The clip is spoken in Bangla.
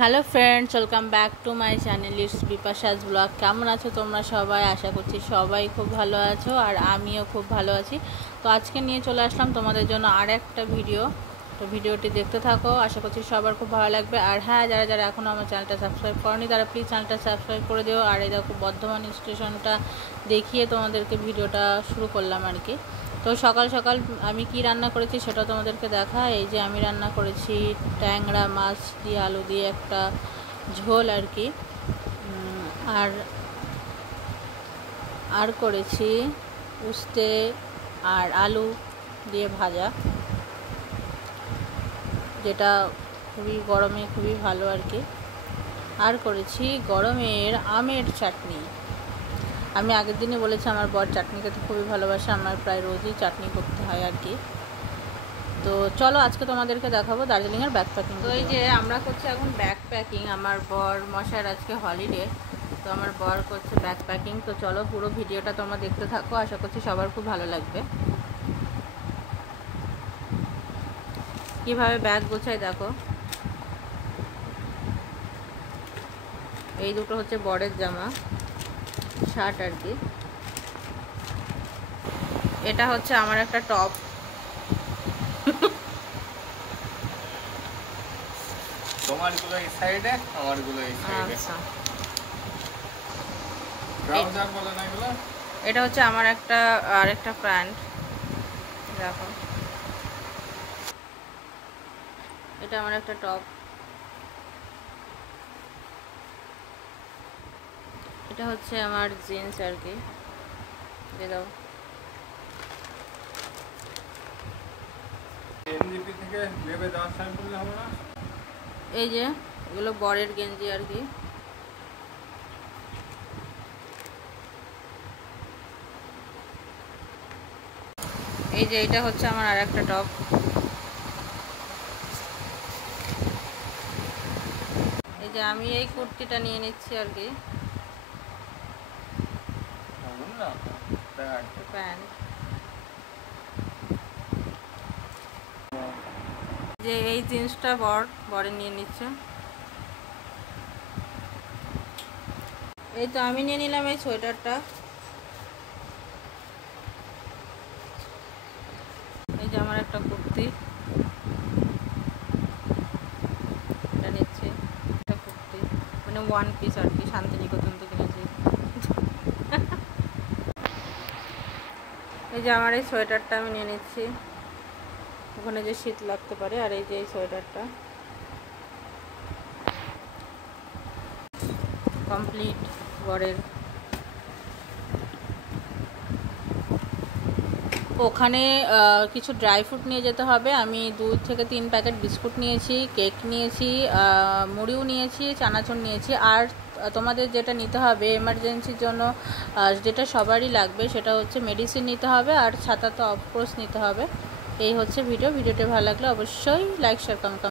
Hello friends, welcome back to my channel it's Bipasha's blog. কেমন আছো তোমরা সবাই? আশা করছি সবাই খুব ভালো আছো আর আমিও খুব ভালো আছি। তো আজকে নিয়ে চলে আসলাম তোমাদের জন্য আর একটা ভিডিও। তো ভিডিওটি দেখতে থাকো, আশা করছি সবার খুব ভালো লাগবে। আর হ্যাঁ, যারা যারা এখনও আমার চ্যানেলটা সাবস্ক্রাইব করনি তারা প্লিজ চ্যানেলটা সাবস্ক্রাইব করে দিও। আর এই দেখো বর্ধমান স্টেশনটা দেখিয়ে তোমাদেরকে ভিডিওটা শুরু করলাম আর কি। তো সকাল সকাল আমি কি রান্না করেছি সেটা তোমাদেরকে দেখা। এই যে আমি রান্না করেছি ট্যাংরা মাছ দিয়ে আলু দিয়ে একটা ঝোল আর কি। আর আর করেছি উস্তে আর আলু দিয়ে ভাজা, যেটা খুবই গরমে খুবই ভালো আর কি। আর করেছি গরমের আমের চাটনি। আমি আগের দিনে বলেছি আমার বর চাটনি খেতে খুবই ভালোবাসে, আমার প্রায় রোজই চাটনি করতে হয় আর কি। তো চলো আজকে তোমাদেরকে দেখাবো দার্জিলিংয়ের ব্যাগ প্যাকিং। তো এই যে আমরা করছি এখন ব্যাগ প্যাকিং, আমার বর মশার আজকে হলিডে, তো আমার বর করছে ব্যাগ প্যাকিং। তো চলো পুরো ভিডিওটা তোমরা দেখতে থাকো, আশা করছি সবার খুব ভালো লাগবে। কিভাবে ব্যাগ গোছায় দেখো। এই দুটো হচ্ছে বরের জামা, শার্ট আর কি। এটা হচ্ছে আমার একটা টপ। তোমারগুলো এই সাইডে, আমারগুলো এই সাইডে। আচ্ছা, ট্রাউজার বলে না এগুলো? এটা হচ্ছে আমার একটা আরেকটা প্যান্ট, দেখো। এটা আমার একটা টপ। এটা হচ্ছে আমার জিন্স আর কি। দাও। এনজিপি থেকে নেবে দেওয়ার টাইম করলে হবে না? এই যে এগুলো বরের গেঞ্জি আর কি। এই যে এটা হচ্ছে আমার আর একটা টপ। এই যে আমি এই কুর্তিটা নিয়ে নিচ্ছি আর কি, প্যান্ট। যে এই জিন্সটা বরে নিয়ে নিচ্ছে। এই তো আমি নিয়ে নিলাম এই সোয়েটারটা। এই যে আমার একটা কুর্তি, এটা নিচ্ছে একটা কুর্তি, মানে ওয়ান পিস আর কি, শান্তিনিকেতন থেকে কিনেছি। এই যে আমার এই সোয়েটারটা আমি নিয়ে নিচ্ছি, ওখানে যে শীত লাগতে পারে। আর এই যে এই সোয়েটারটা কমপ্লিট বরের। ওখানে কিছু ড্রাই ফ্রুট নিয়ে যেতে হবে। আমি 2 থেকে 3 প্যাকেট বিস্কুট নিয়েছি, কেক নিয়েছি, মুড়িও নিয়েছি, চানাচুর নিয়েছি। আর তোমাদের যেটা নিতে হবে এমার্জেন্সির জন্য, যেটা সবারই লাগবে, সেটা হচ্ছে মেডিসিন নিতে হবে, আর ছাতা তো অফকোর্স নিতে হবে। এই হচ্ছে ভিডিওটি ভালো লাগলে অবশ্যই লাইক শেয়ার কমেন্ট